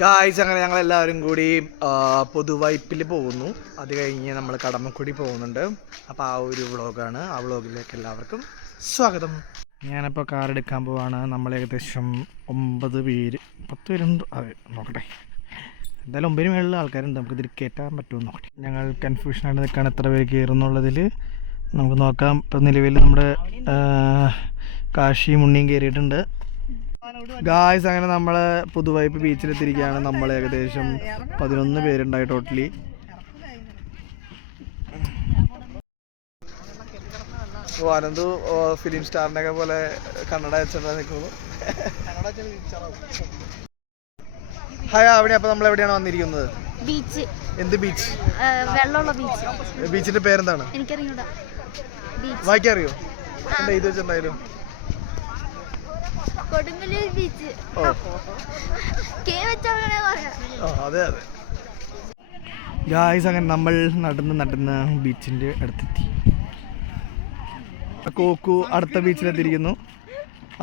Guys അങ്ങനെ ഞങ്ങൾ എല്ലാവരും കൂടി പൊതുവായ്പിൽ പോകുന്നു. അത് കഴിഞ്ഞ് നമ്മൾ കടമക്കുടി പോകുന്നുണ്ട്. അപ്പോൾ ആ ഒരു വ്ളോഗാണ്. ആ വ്ളോഗിലേക്ക് എല്ലാവർക്കും സ്വാഗതം. ഞാനിപ്പോൾ കാർ എടുക്കാൻ പോവാണ്. നമ്മൾ ഏകദേശം ഒമ്പത് പേര് പത്ത് പേരുണ്ട് അതെ നോക്കട്ടെ. എന്തായാലും ഒമ്പതിന് മേളിലുള്ള ആൾക്കാരുണ്ട്. നമുക്ക് ഇതിൽ കയറ്റാൻ പറ്റുമെന്ന് നോക്കട്ടെ. ഞങ്ങൾ കൺഫ്യൂഷനായിട്ട് നിൽക്കാൻ എത്ര പേര് കയറുന്നുള്ളതിൽ നമുക്ക് നോക്കാം. ഇപ്പം നിലവിൽ നമ്മുടെ കാശി കാശിയും ഉണ്ണിയും കയറിയിട്ടുണ്ട് ഗായ്സ് അങ്ങനെ നമ്മൾ പുതുവൈപ്പ് ബീച്ചിലെത്തിയിരിക്കുകയാണ് നമ്മൾ ഏകദേശം പതിനൊന്ന് പേരുണ്ടായി ടോട്ടലി ഓ അനന്തു ഫിലിം സ്റ്റാറിനെ ഒക്കെ പോലെ കന്നഡ അച്ഛനാ നിൽക്കുന്നു ഹായ് അവിടെ അപ്പൊ നമ്മൾ എവിടെയാണ് വന്നിരിക്കുന്നത്? ബീച്ച് എന്ത് ബീച്ച് വെള്ളമുള്ള ബീച്ച് ബീച്ചിന്റെ പേരെന്താണ്? എനിക്കറിഞ്ഞൂടാ. ബീച്ച് വായിക്കറിയോ? എന്താ ഇത് വെച്ചിട്ടുണ്ടായാലും കൊടുങ്ങല്ലൂർ ബീച്ച് കെ പറയാം. അതെ അതെ. ഗായ്സ് അങ്ങനെ നമ്മൾ നടന്ന് നടന്ന് ബീച്ചിന്റെ അടുത്തെത്തി. കോക്കു അടുത്ത ബീച്ചിലെത്തിയിരിക്കുന്നു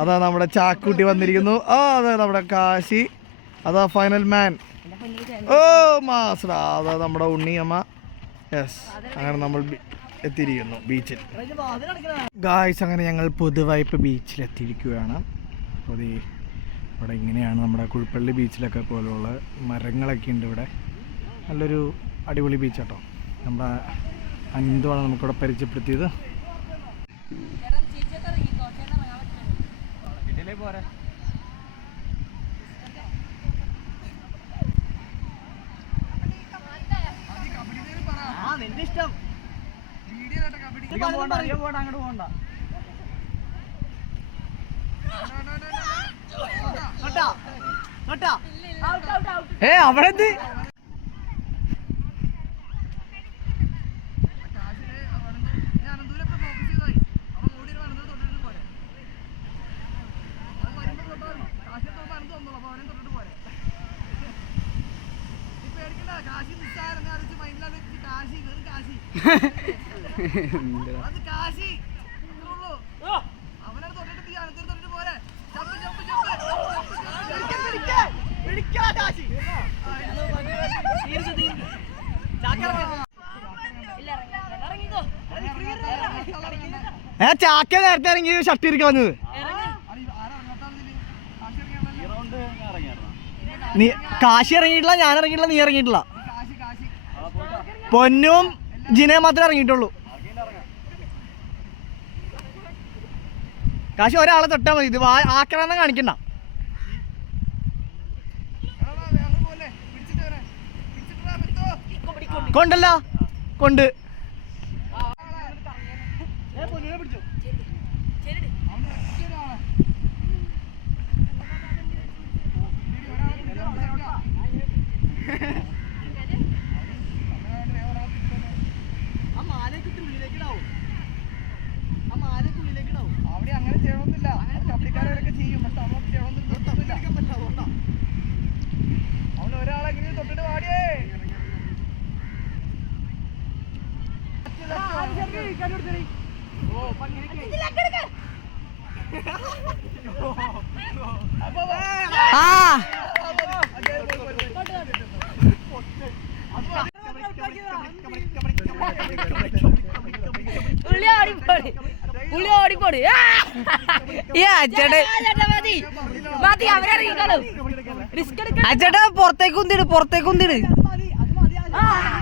അതാ നമ്മുടെ ചാക്കൂട്ടി വന്നിരിക്കുന്നു. ആ അതെ നമ്മുടെ കാശി. അതാ ഫൈനൽ മാൻ ഓ മാസ്ര അതാ നമ്മുടെ ഉണ്ണിയമ്മ. യെസ് അങ്ങനെ നമ്മൾ എത്തിയിരിക്കുന്നു ബീച്ചിൽ ഗായ്സ് അങ്ങനെ ഞങ്ങൾ പുതുവൈപ്പ് ബീച്ചിലെത്തിയിരിക്കുകയാണ് അപ്പോൾ ഈ ഇവിടെ ഇങ്ങനെയാണ് നമ്മുടെ കുഴിപ്പള്ളി ബീച്ചിലൊക്കെ പോലുള്ള മരങ്ങളൊക്കെ ഉണ്ട് ഇവിടെ. നല്ലൊരു അടിപൊളി ബീച്ച് കേട്ടോ നമ്മുടെ അനന്തുമാണ് നമുക്കിവിടെ പരിചയപ്പെടുത്തിയത്. ഏ അവിടെ എന്ത് ഏ ചാക്ക നേരത്തെ ഇറങ്ങി ഷർട്ട് ഇരിക്കാൻ വന്നത്. നീ കാശി ഇറങ്ങിയിട്ടില്ല ഞാൻ ഇറങ്ങിയിട്ടില്ല നീ ഇറങ്ങിയിട്ടില്ല. പൊന്നും ജിനെ മാത്രമേ ഇറങ്ങിയിട്ടുള്ളൂ. കാശി ഒരാളെ തൊട്ടാ മതി ഇത് ആക്രാന്തം കാണിക്കണ്ട. കൊണ്ടല്ല കൊണ്ട്. പുള്ളി ഓടിപ്പോടി പുള്ളി ഓടിപ്പോടി ആ! മതി മതി അവരറിയിക്കോളും റിസ്ക് എടുക്കണം അച്ചേട്ടാ പുറത്തേക്ക് കുന്തിട് പുറത്തേക്ക് കുന്തിട് ഞാനില്ല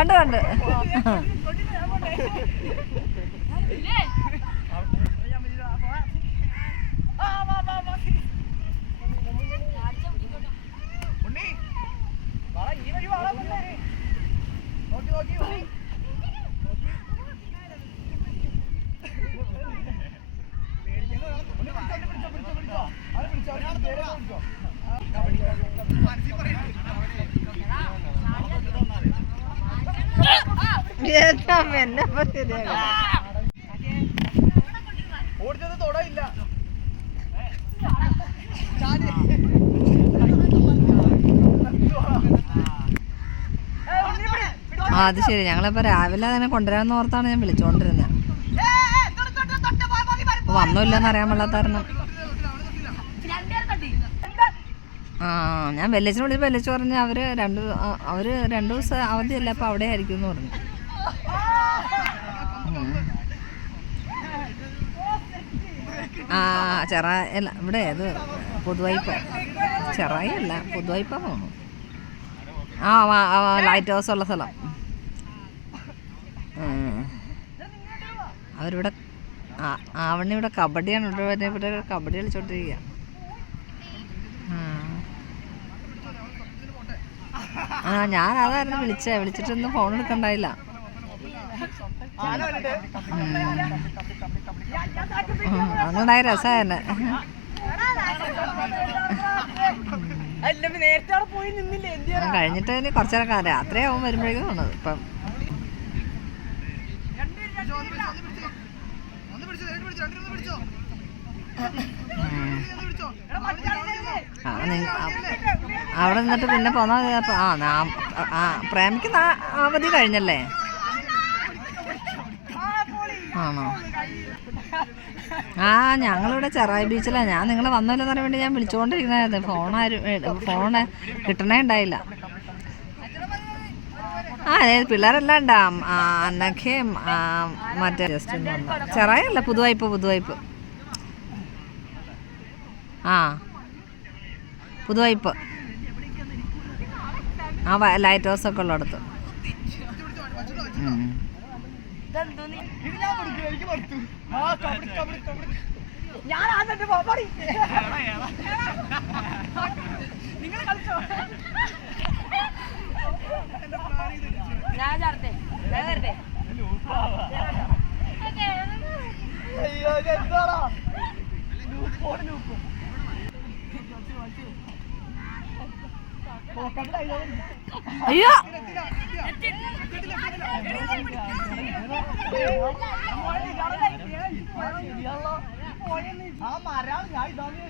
പണ്ട് കണ്ട് പിടിച്ചോ പിടിച്ചോ പിടിച്ചോ പിടിച്ചോ പിടിച്ചോ പിടിച്ചോ പിടിച്ചോ പിടിച്ചോ പിടിച്ചോ പിടിച്ചോ പിടിച്ചോ പിടിച്ചോ ഓടിച്ചത് തൊടയില്ല ആ അത് ശരി. ഞങ്ങളിപ്പോ രാവിലെ തന്നെ കൊണ്ടുവരാമെന്ന് ഓർത്താണ് ഞാൻ വിളിച്ചോണ്ടിരുന്നത് വന്നില്ലെന്ന് അറിയാൻ പാടില്ലാത്ത കാരണം. ആ ഞാൻ വെല്ലച്ചിനെ വിളിച്ച് വെല്ലച്ച് പറഞ്ഞ് അവർ രണ്ട് അവർ രണ്ടു ദിവസം അവധിയല്ല അപ്പൊ അവിടെ ആയിരിക്കും എന്ന് പറഞ്ഞു. ആ ചെറ അല്ല ഇവിടെ അത് പുതുവൈപ്പ്. ചെറായി അല്ല തോന്നുന്നു. ആ ലൈറ്റ് ഹൗസ് ഉള്ള സ്ഥലം. അവരിവിടെ ആ ആവണി ഇവിടെ കബഡിയാണ് ഇവിടെ ഇവിടെ കബഡി കളിച്ചോണ്ടിരിക്കുക ആ ഞാൻ അതായിരുന്നു വിളിച്ചേ. വിളിച്ചിട്ടൊന്നും ഫോൺ എടുക്കണ്ടായില്ല. അതുകൊണ്ടായ ആ, കഴിഞ്ഞിട്ട് ഇനി കുറച്ചേരം രാത്രിയാവും വരുമ്പോഴേക്കും തോന്നുന്നത് ഇപ്പം. ഒന്ന് പിടിച്ചോ രണ്ട് പിടിച്ചോ രണ്ട് പിടിച്ചോ ഉം. പിടിച്ചോ ആ, നിങ്ങ- ആ, അവിടെ നിന്നിട്ട് പിന്നെ പോന്നാ പ്രേമിക്കുന്ന ആ ആ പ്രേമിക്ക് നാ- അവധി കഴിഞ്ഞല്ലേ? ആണോ? ആ ഞങ്ങളിവിടെ ചെറായി ബീച്ചിലാണ് ഞാൻ നിങ്ങൾ വന്നില്ലെന്ന് പറയാൻ വേണ്ടി ഞാൻ വിളിച്ചുകൊണ്ടിരിക്കണായിരുന്നു ഫോൺ ആരും ഫോണ് കിട്ടണേ ഉണ്ടായില്ല. ആ അതെ പിള്ളേരെല്ലാം ഉണ്ടാ. അന്നഖയും മറ്റേ ജസ്റ്റ് ചെറായല്ല പുതുവായ്പ് പുതുവായ്പ്. ആ. പുതുവൈപ്പ്. ആ ലൈറ്റ് ഹൗസ് ഒക്കെ ഉള്ളിടത്ത് ഞാൻ അയ്യോ. ആ മരാണ് ഞാൻ ഇതാന്ന്?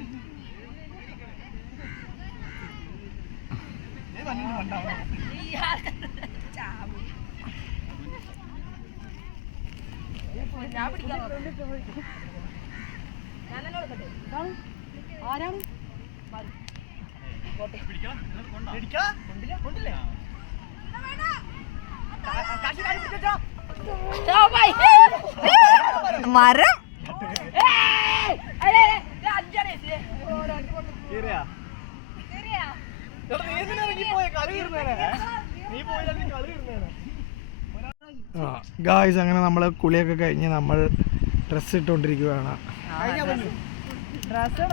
ഞാൻ പിടിക്കാം ആരാണ്? മരം. ഗായ്സ് അങ്ങനെ നമ്മൾ കുളിയൊക്കെ കഴിഞ്ഞ് നമ്മൾ ഡ്രസ്സ് ഇട്ടുകൊണ്ടിരിക്കുകയാണ് ഡ്രസ്